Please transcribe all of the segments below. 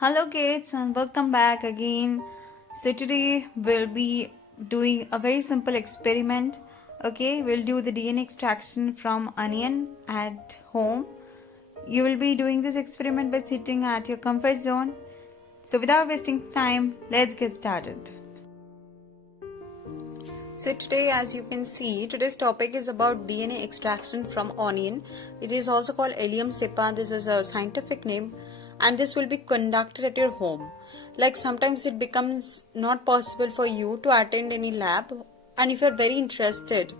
Hello kids and welcome back again. So today we'll be doing a very simple experiment. Okay, we'll do the DNA extraction from onion at home. You will be doing this experiment by sitting at your comfort zone. So without wasting time, let's get started. So today, as you can see, today's topic is about DNA extraction from onion. It is also called Allium cepa. This is a scientific name, and this will be conducted at your home. Like sometimes it becomes not possible for you to attend any lab, and if you're very interested,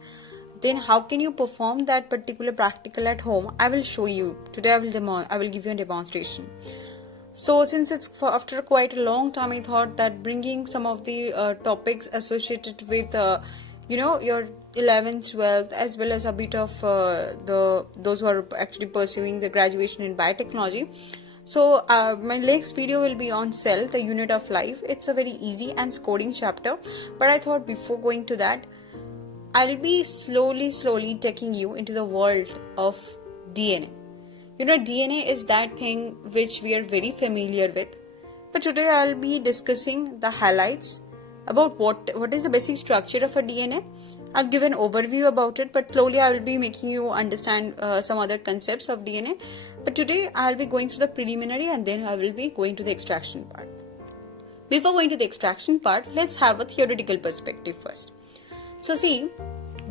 then how can you perform that particular practical at home? I will show you today. I will give you a demonstration. So since it's after quite a long time, I thought that bringing some of the topics associated with your 11th, 12th, as well as a bit of those who are actually pursuing the graduation in biotechnology. So my next video will be on cell, the unit of life. It's a very easy and scoring chapter, but I thought before going to that, I'll be slowly taking you into the world of DNA. DNA is that thing which we are very familiar with. But today I'll be discussing the highlights about what is the basic structure of a DNA. I'll give an overview about it, but slowly I will be making you understand some other concepts of DNA. But today I'll be going through the preliminary and then I will be going to the extraction part. Before going to the extraction part, let's have a theoretical perspective first. So see,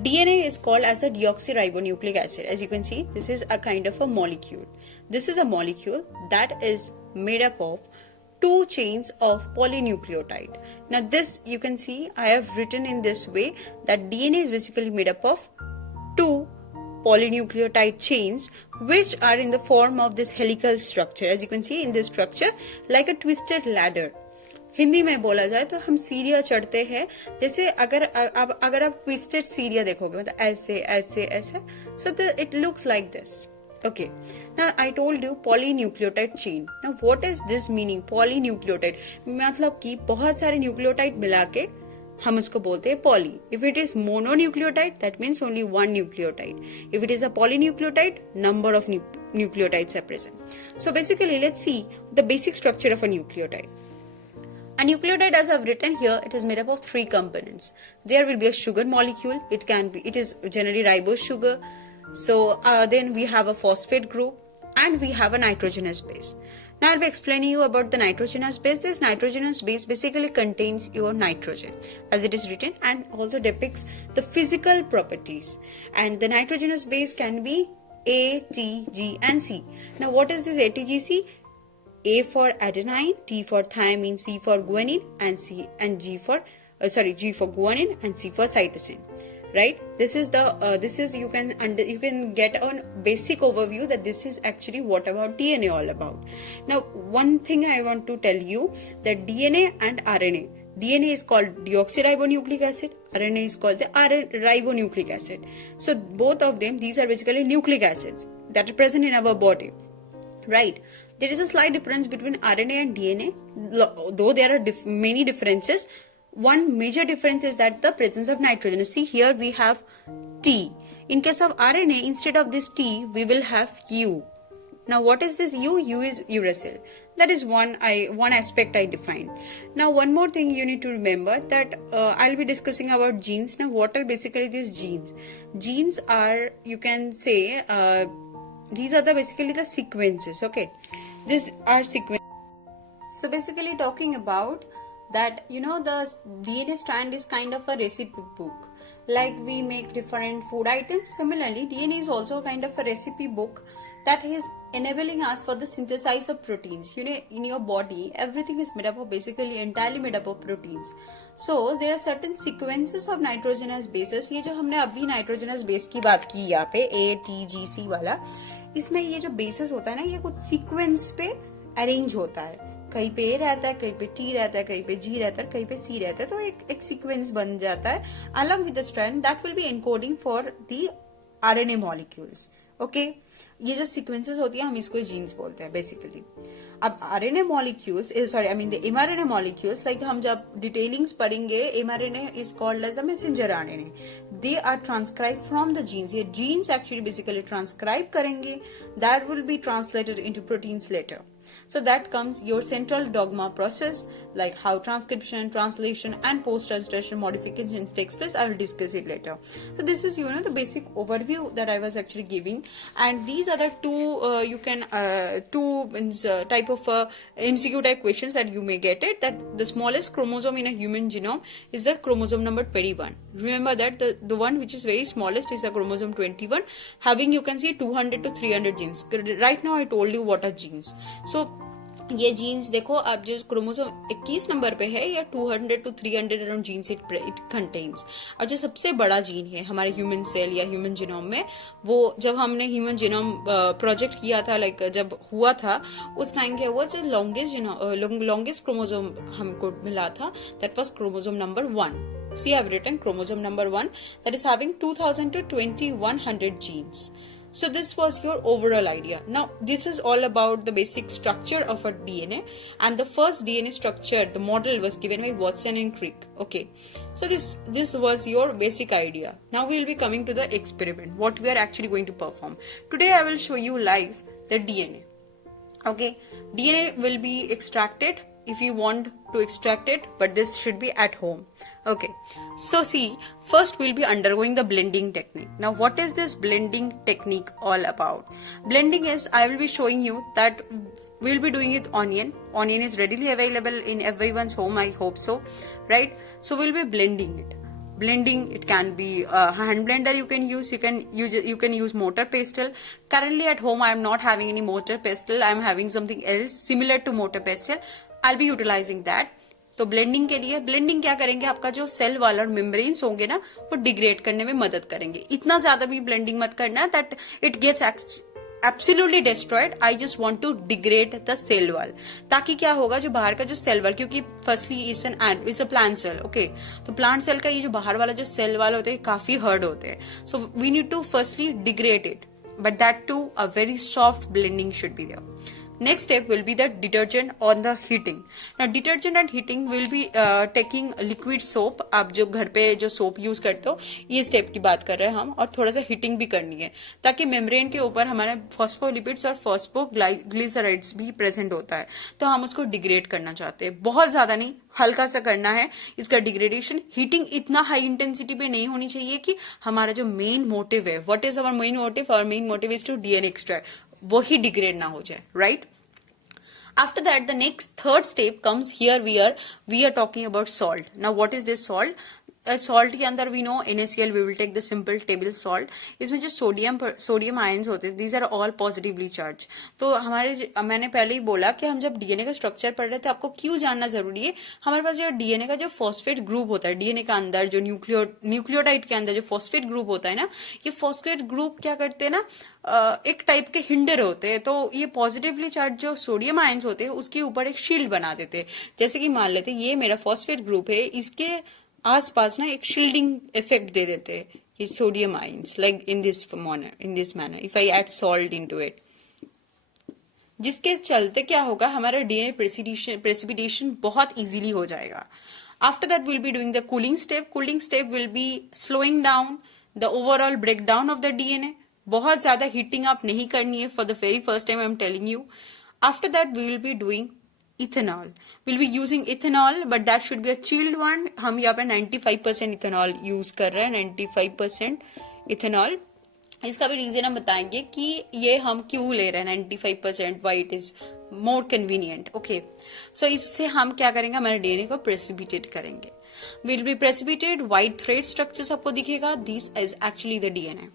DNA is called as the deoxyribonucleic acid. As you can see, this is a kind of a molecule. This is a molecule that is made up of two chains of polynucleotide. Now this you can see I have written in this way that DNA is basically made up of two polynucleotide chains which are in the form of this helical structure. As you can see in this structure like a twisted ladder. Hindi में बोला जाए तो हम सीढ़ियाँ चढ़ते हैं जैसे अगर आप ट्विस्टेड सीढ़ियाँ देखोगे मतलब ऐसे ऐसे ऐसे so it looks like this. Okay, now I told you polynucleotide chain. Now what is this meaning polynucleotide? मतलब कि बहुत सारे न्यूक्लियोटाइड मिला के हम उसको बोलते हैं poly. If it is mononucleotide, that means only one nucleotide. If it is a polynucleotide, number of nucleotides are present. So basically, let's see the basic structure of a nucleotide. A nucleotide, as I've written here, it is made up of three components. There will be a sugar molecule. It is generally ribose sugar. So then we have a phosphate group and we have a nitrogenous base. Now I'll be explaining you about the nitrogenous base. This nitrogenous base basically contains your nitrogen as it is written and also depicts the physical properties. And the nitrogenous base can be A, T, G and C. Now what is this A, T, G, C? A for adenine, T for thymine, C for guanine, and G for guanine, and C for cytosine. Right? This is you can get a basic overview that this is actually what about DNA all about. Now, one thing I want to tell you that DNA and RNA. DNA is called deoxyribonucleic acid. RNA is called the ribonucleic acid. So both of them, these are basically nucleic acids that are present in our body. Right. There is a slight difference between RNA and DNA, though there are many differences. One major difference is that the presence of nitrogen. See here we have T. In case of RNA, instead of this T, we will have U. Now what is this U? U is uracil. That is one aspect I defined. Now one more thing you need to remember that I'll be discussing about genes. Now what are basically these genes? Genes are, you can say, these are basically the sequences. Okay, these are sequences. So basically talking about that, the DNA strand is kind of a recipe book. Like we make different food items. Similarly, DNA is also kind of a recipe book that is enabling us for the synthesis of proteins. In your body, everything is made up of entirely made up of proteins. So there are certain sequences of nitrogenous bases. ये जो हमने अभी nitrogenous base की बात की यहाँ पे A, T, G, C वाला, इसमें ये जो bases होता है ना, ये कुछ sequence पे arrange होता है. कहीं पे A रहता है, कहीं पे T रहता है, कहीं पे G रहता है, कहीं पे C रहता है, तो एक sequence बन जाता है along with the strand that will be encoding for the RNA molecules. Okay, ये जो sequences होती है हम इसको genes बोलते हैं basically. अब RNA molecules, the mRNA molecules, like हम जब detailings पढ़ेंगे, mRNA is called as the messenger RNA. They are transcribed from the genes. ये genes actually basically transcribe करेंगे, that will be translated into proteins later. So that comes your central dogma process, like how transcription, translation and post-translation modifications takes place. I will discuss it later. So this is the basic overview that I was actually giving, and these are the type of MCQ type questions that you may get it, that the smallest chromosome in a human genome is the chromosome number 21. Remember that the one which is very smallest is the chromosome 21, having, you can see, 200 to 300 genes. Right now I told you what are genes. So ये jeans देखो आप, जो chromosome 21 number पे है, या 200 to 300 around genes it contains. और जो सबसे बड़ा जीन है हमारे ह्यूमन सेल या ह्यूमन जीनोम में, वो जब हमने ह्यूमन जीनोम प्रोजेक्ट किया था, लाइक जब हुआ था उस टाइम क्या हुआ, जो लॉन्गेस्ट क्रोमोसोम हमको मिला था, that was chromosome number 1. See, I have written chromosome number 1, that is having 2000 to 2100 genes. So this was your overall idea. Now this is all about the basic structure of a DNA, and the first DNA structure, the model, was given by Watson and Crick. Okay, so this was your basic idea. Now we will be coming to the experiment, what we are actually going to perform. Today I will show you live the DNA. Okay, DNA will be extracted if you want to extract it, but this should be at home. Okay, so see, first we'll be undergoing the blending technique. Now what is this blending technique all about? Blending is, I will be showing you that we'll be doing it onion is readily available in everyone's home, I hope so, right? So we'll be blending it. It can be a hand blender, you can use mortar pestle. Currently at home I am not having any mortar pestle, I am having something else similar to mortar pestle. I'll be utilizing that. तो blending के लिए, blending क्या करेंगे, आपका जो cell wall और membranes होंगे ना, वो डिग्रेड करने में मदद करेंगे. इतना ज्यादा भी ब्लेंडिंग मत करना that it gets absolutely destroyed. I just want to degrade the cell wall, ताकि क्या होगा, जो बाहर का जो सेल वॉल, क्योंकि firstly it's a plant cell. Okay, तो प्लांट सेल का ये जो बाहर वाला जो सेल वॉल होते हैं काफी हार्ड होते हैं. So we need to firstly degrade it, but that too a very soft blending should be there. Next step will be the detergent on the heating. Now detergent and heating will be taking liquid soap. आप जो घर पे जो soap use करते हो, ये step की बात कर रहे हैं हम, और थोड़ा सा हीटिंग भी करनी है, ताकि मेम्ब्रेन के ऊपर हमारे फॉस्फोलिपिड्स और फॉस्फोग्लिसराइड्स भी प्रेजेंट होता है, तो हम उसको डिग्रेड करना चाहते हैं. बहुत ज्यादा नहीं, हल्का सा करना है इसका डिग्रेडेशन. हीटिंग इतना हाई इंटेंसिटी पे नहीं होनी चाहिए कि हमारा जो मेन मोटिव है, what is our main motive, our main motive is to DNA extract, वो ही डिग्रेड ना हो जाए, right? After that, the next third step comes here. We are talking about salt. Now what is this salt? Salt के अंदर we know NaCl, we will take the simple table salt. इसमें जो sodium ions होते हैं, these are all positively charge. तो मैंने पहले ही बोला कि हम जब डीएनए का स्ट्रक्चर पढ़ रहे थे, आपको क्यों जानना जरूरी है, हमारे पास जो डीएनए का जो फॉस्फेट ग्रुप होता है, डीएनए का अंदर जो न्यूक्लियोटाइड के अंदर जो फॉस्फेट ग्रुप होता है ना, ये फॉस्फेट ग्रुप क्या करते हैं ना, एक टाइप के हिंडर होते हैं. तो ये पॉजिटिवली चार्ज जो सोडियम आयंस होते हैं उसके ऊपर एक शील्ड बना देते हैं. जैसे कि मान लेते ये मेरा फॉस्फेट ग्रुप है, इसके आसपास ना एक शील्डिंग इफेक्ट दे देते हैं ये sodium ions, like in this manner if I add salt into it, जिसके चलते क्या होगा, हमारा डीएनए प्रेसिपिटेशन बहुत इजीली हो जाएगा. After that will be doing the cooling step will be slowing down the overall break down of the DNA. बहुत ज्यादा हीटिंग आप नहीं करनी है for the very first time, I am telling you. After that we will be doing ethanol. We'll be using ethanol, but that should be a chilled one. हम यहाँ पे 95% ethanol use कर रहे हैं, 95% इथेनॉल. इसका भी रीजन हम बताएंगे कि ये हम क्यों ले रहे हैं 95%, why it is more convenient. Okay, so इससे हम क्या करेंगे, हमारे डीएनए को प्रेसिपिटेट करेंगे. Will be precipitate, white thread structure आपको दिखेगा, this is actually the DNA.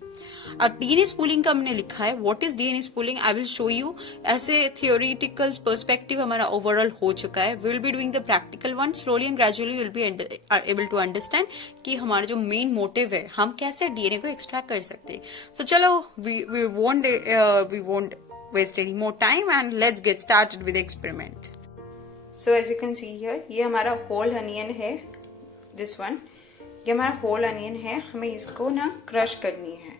अब डीएनए स्पूलिंग का हमने लिखा है, what is DNA spooling, I will show you. ऐसे थियोरिटिकल पर्सपेक्टिव हमारा ओवरऑल हो चुका है. We will be doing the practical one. Slowly and gradually will be able to understand कि हमारा जो मेन मोटिव है, हम कैसे डीएनए को एक्सट्रैक्ट कर सकते हैं. तो चलो, we won't waste any more time and let's get started with the experiment. So as you can see here, ये हमारा whole onion है, this one, ये हमारा whole onion है. हमें इसको ना क्रश करनी है.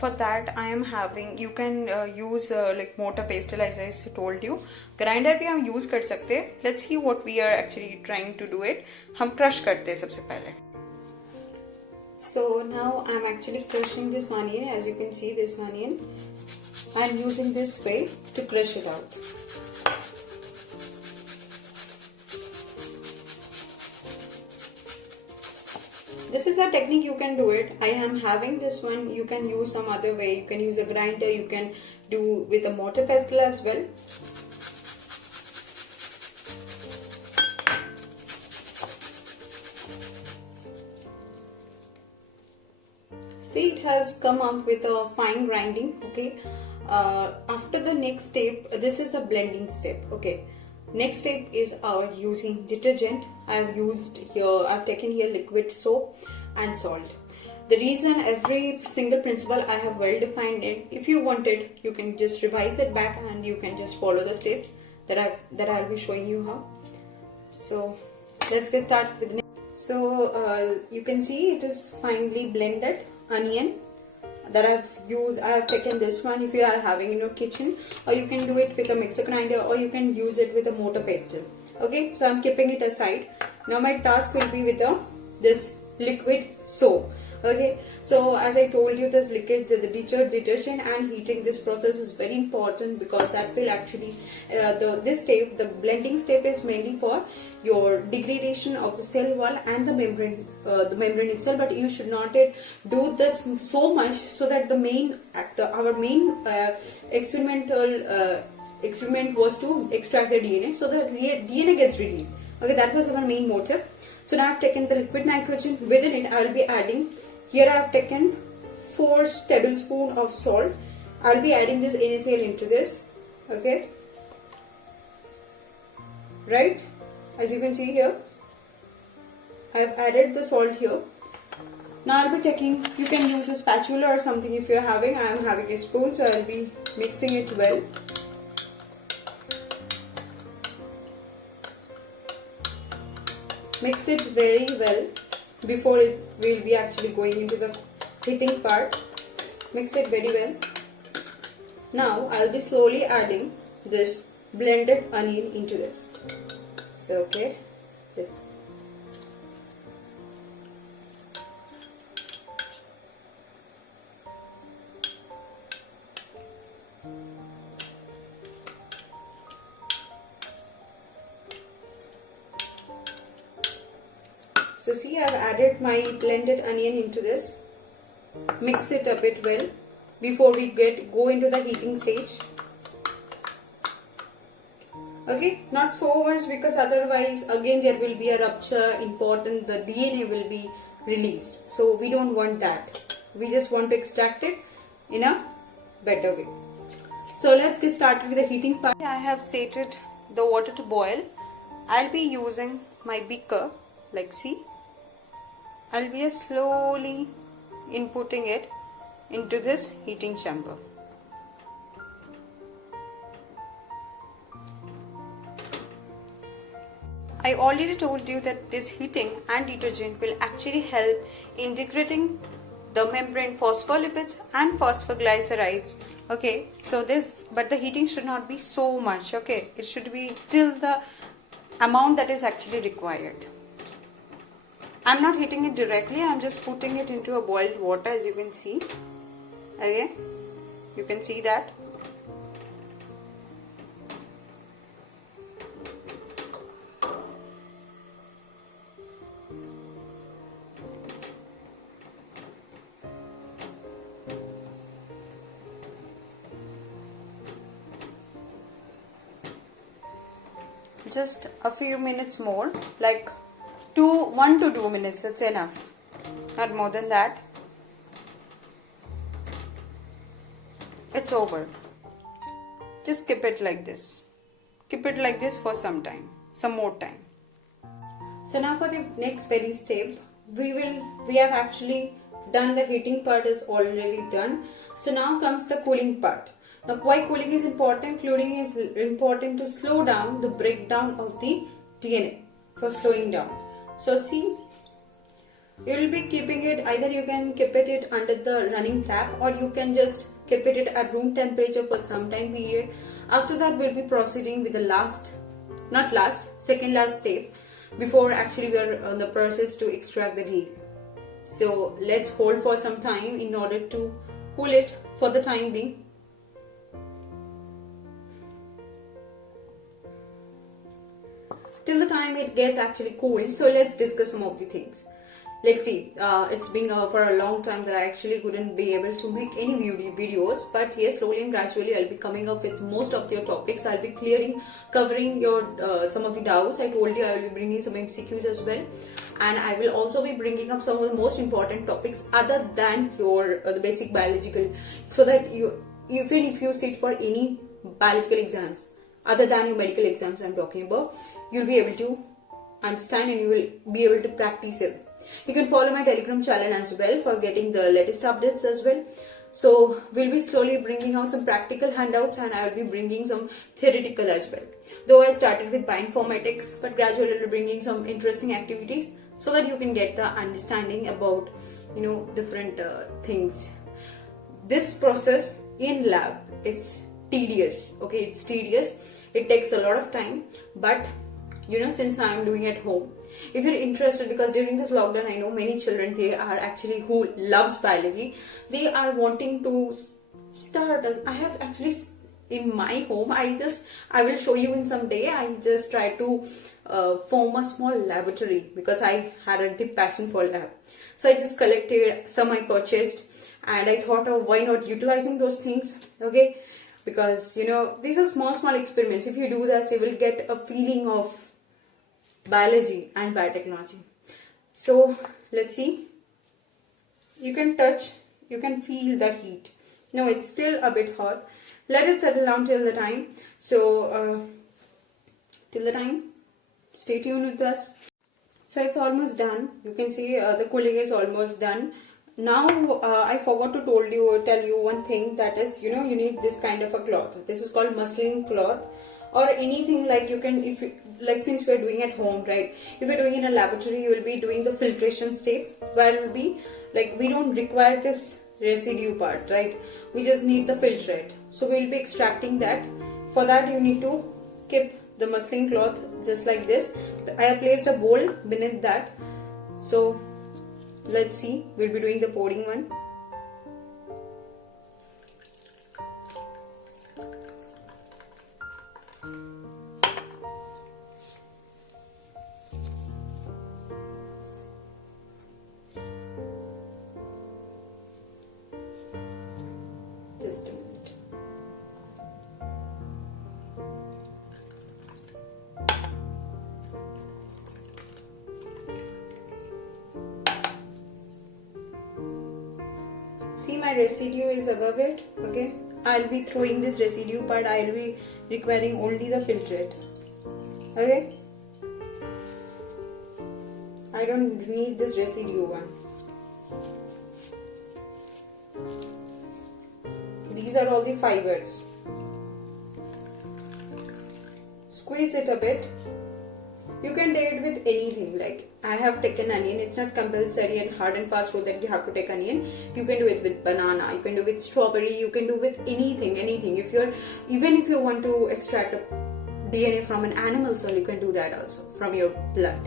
For that I am having, you can use like mortar pestle as I told you. Grinder भी हम use कर सकते हैं. Let's see what we are actually trying to do it. हम क्रश करते हैं सबसे पहले. So now I am actually crushing this onion. As you can see, this onion I am using this way to crush it out. this is a technique you can do it. I am having this one. You can use some other way. You can use a grinder. You can do with a mortar pestle as well. See, it has come up with a fine grinding. Okay. After the next step, this is the blending step. Okay. Next step is our using detergent. I've taken here liquid soap and salt. The reason, every single principle I have well defined it. If you want it, you can just revise it back and you can just follow the steps that I'll be showing you how. So let's get started with the next. So you can see it is finely blended onion that I have taken this one. If you are having in your kitchen, or you can do it with a mixer grinder, or you can use it with a mortar pestle. Okay, so I'm keeping it aside. Now my task will be with this liquid soap. Okay, so as I told you, this liquid, the detergent and heating, this process is very important, because that will actually this step, the blending step, is mainly for your degradation of the cell wall and the membrane itself. But you should not do this so much, so that our main experiment was to extract the DNA, so the DNA gets released. Okay, that was our main motive. So now I've taken the liquid nitrogen. Within it, I will be adding. Here I have taken 4 tablespoons of salt. I'll be adding this NaCl into this. Okay. Right. As you can see here, I have added the salt here. Now I'll be taking, you can use a spatula or something if you're having. I am having a spoon, so I'll be mixing it well. Mix it very well before it will be actually going into the heating part. Mix it very well. Now I'll be slowly adding this blended onion into this. So okay, let's. So see, I've added my blended onion into this. Mix it a bit well before we go into the heating stage. Okay, not so much, because otherwise again there will be a rupture, the DNA will be released. So we don't want that. We just want to extract it in a better way. So let's get started with the heating part. I have set the water to boil. I'll be using my beaker, like see. I'll be just slowly inputting it into this heating chamber. I already told you that this heating and detergent will actually help in degrading the membrane phospholipids and phosphoglycerides. Okay, so but the heating should not be so much. Okay, it should be till the amount that is actually required. I'm not heating it directly, I'm just putting it into a boiled water, as you can see. Okay, you can see that. Just a few minutes more, like 1 to 2 minutes, it's enough, not more than that. It's over. Just keep it like this. Keep it like this for some more time. So now for the next very step, we have actually done the heating part, is already done. So now comes the cooling part. Now why cooling is important? Cooling is important to slow down the breakdown of the DNA, for slowing down. So see, you will be keeping it, either you can keep it under the running tap, or you can just keep it at room temperature for some time period. After that, we'll be proceeding with the second last step, before actually we are on the process to extract the DNA. So let's hold for some time in order to cool it for the time being. Till the time it gets actually cool. So let's discuss some of the things. let's see, it's been for a long time that I actually couldn't be able to make any videos, but yes, slowly and gradually I'll be coming up with most of your topics. I'll be covering your some of the doubts. I told you I will be bringing some MCQs as well, and I will also be bringing up some of the most important topics other than your the basic biological, so that you, even if you sit for any biological exams other than your medical exams I'm talking about, you'll be able to understand and you will be able to practice it. You can follow my Telegram channel as well for getting the latest updates as well. So we'll be slowly bringing out some practical handouts, and I will be bringing some theoretical as well. Though I started with bioinformatics, but gradually I'll be bringing some interesting activities so that you can get the understanding about, you know, different things. This process in lab is tedious. Okay, it's tedious. It takes a lot of time, but you know, since I am doing at home, if you're interested, because during this lockdown I know many children, they are actually who loves biology, they are wanting to start. I have actually in my home, I will show you in some day, I just try to form a small laboratory because I had a deep passion for lab. So I just collected some I purchased, and I thought of why not utilizing those things. Okay, because you know, these are small experiments. If you do this, you will get a feeling of biology and biotechnology. So let's see. You can touch, you can feel the heat. No, it's still a bit hot. Let it settle down till the time. So till the time, stay tuned with us. So it's almost done. You can see the cooling is almost done. Now I forgot to tell you one thing, that is, you know, you need this kind of a cloth. This is called muslin cloth, or anything like you can, if you, like, since we're doing at home, right? If you're doing in a laboratory, you will be doing the filtration step, where it will be like, we don't require this residue part, right? We just need the filtrate. So we'll be extracting that. For that, you need to keep the muslin cloth just like this. I have placed a bowl beneath that. So let's see, we'll be doing the pouring one. Just a minute. See, my residue is above it. Okay, I'll be throwing this residue part. I'll be requiring only the filtrate. Okay, I don't need this residue one. These are all the fibers. Squeeze it a bit. You can take it with anything. Like, I have taken onion. It's not compulsory and hard and fast rule that you have to take onion. You can do it with banana. You can do it with strawberry. You can do it with anything. If you're, even if you want to extract a DNA from an animal cell, you can do that also from your blood.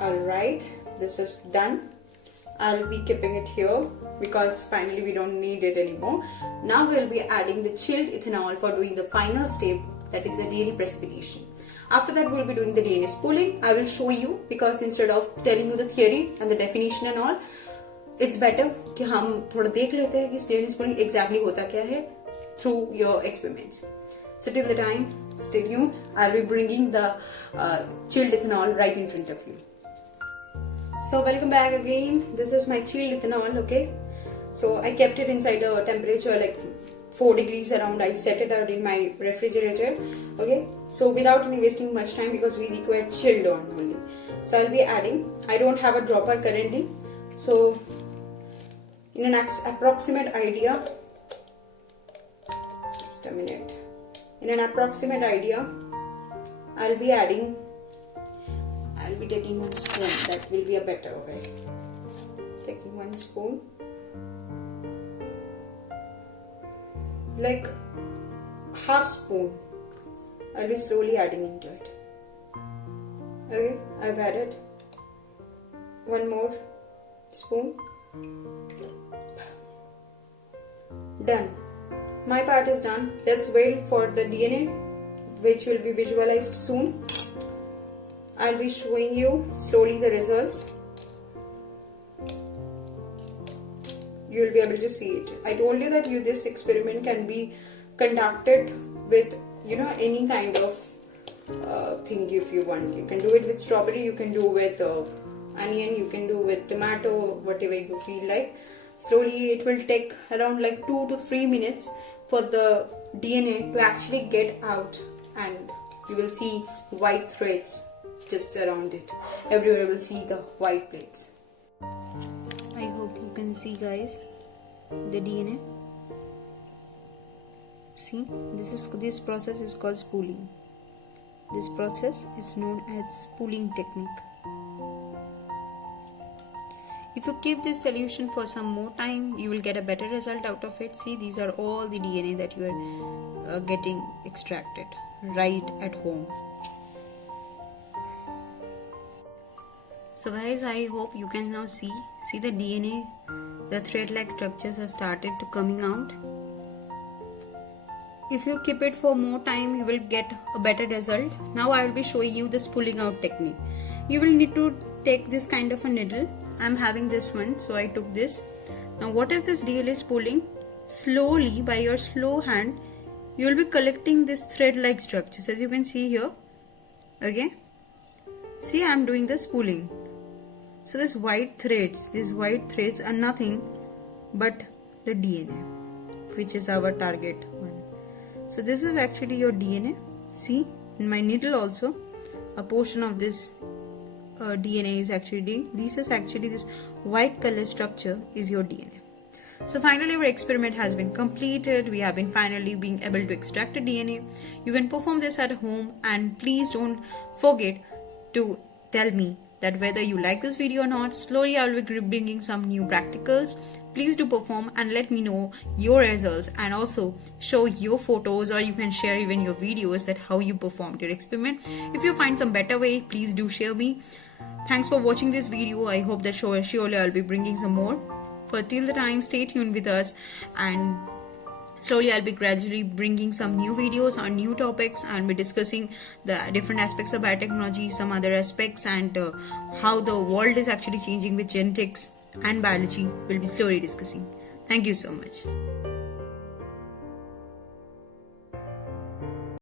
Alright, this is done. I'll be keeping it here because finally we don't need it anymore. Now we'll be adding the chilled ethanol for doing the final step, that is the DNA precipitation. After that, we'll be doing the DNA spooling. I will show you, because instead of telling you the theory and the definition and all, it's better कि हम थोड़ा देख लेते हैं कि DNA spooling exactly होता क्या है through your experiments. So till the time, stay tuned. I'll be bringing the chilled ethanol right in front of you. So welcome back again. This is my chilled ethanol. Okay, so I kept it inside the temperature like 4 degrees around. I set it out in my refrigerator. Okay, so without any wasting much time, because we require chilled on only. So I'll be adding. I don't have a dropper currently, so in an approximate idea, just a minute. In an approximate idea, I'll be adding. I'll be taking 1 spoon. That will be a better way. Taking 1 spoon. Like half spoon. I'll be slowly adding into it. Okay, I've added 1 more spoon. Done. My part is done. Let's wait for the DNA, which will be visualized soon. I'll be showing you slowly the results. You'll be able to see it. I told you that this experiment can be conducted with any kind of thing if you want. You can do it with strawberry, you can do with onion, you can do with tomato, whatever you feel like. Slowly it will take around like 2 to 3 minutes for the DNA to actually get out, and you will see white threads just around it. Everywhere you will see the white plates. I hope you can see, guys, the DNA. See, this process is called spooling. This process is known as spooling technique. If you keep this solution for some more time, you will get a better result out of it. See, these are all the DNA that you are getting extracted right at home. So guys, I hope you can now see the DNA, the thread-like structures have started to coming out. If you keep it for more time, you will get a better result. Now I will be showing you the spooling out technique. You will need to take this kind of a needle. I'm having this one, so I took this. Now what is this really spooling? Slowly, by your slow hand, you will be collecting this thread-like structures, as you can see here. Okay, see, I'm doing the spooling. So these white threads are nothing but the DNA, which is our target one. So this is actually your DNA. See, in my needle also, a portion of this DNA is actually, this white color structure is your DNA. So finally our experiment has been completed. We have been finally being able to extract a DNA. You can perform this at home, and please don't forget to tell me that whether you like this video or not. Slowly I will be bringing some new practicals. Please do perform and let me know your results, and also show your photos, or you can share even your videos that how you performed your experiment. If you find some better way, please do share me. Thanks for watching this video. I hope that surely I'll be bringing some more. For till the time, stay tuned with us, and slowly I'll be gradually bringing some new videos on new topics, and be discussing the different aspects of biotechnology, some other aspects, and how the world is actually changing with genetics and biology. We'll be slowly discussing. Thank you so much.